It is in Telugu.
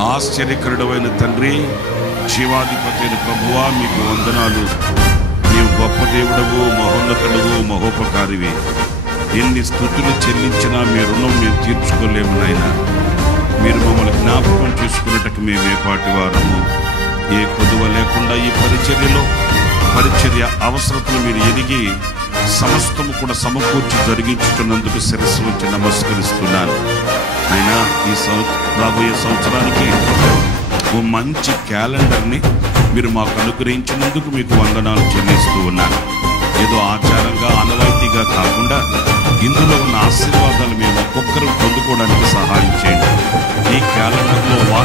ఆశ్చర్యకరుడైన తండ్రి, జీవాధిపతి అయిన ప్రభువా, మీకు వందనాలు. నీవు గొప్ప దేవుడవు, మహోన్నతుడవు, మహోపకారివి. ఎన్ని స్తుతులు చెల్లించినా మీ రుణం మేము తీర్చుకోలేము నాయనా. మీరు మమ్మల్ని జ్ఞాపకం చేసుకున్నట్టుకు మేము ఏపాటి వారము. ఏ కొదువ లేకుండా ఈ పరిచర్య అవసరతలు మీరు ఎదిగి సమస్తము కూడా సమకూర్చి జరిగించుతున్నందుకు శిరస్సు వచ్చి నమస్కరిస్తున్నాను. అయినా రాబోయే సంవత్సరానికి ఓ మంచి క్యాలెండర్ని మీరు మాకు అనుగ్రహించినందుకు మీకు వందనాలు చెల్లిస్తూ ఉన్నాను. ఏదో ఆచారంగా ఆనవాయితీగా కాకుండా ఇందులో ఉన్న ఆశీర్వాదాలు మేము ఒక్కొక్కరు పొందుకోవడానికి సహాయం చేయండి. ఈ క్యాలెండర్లో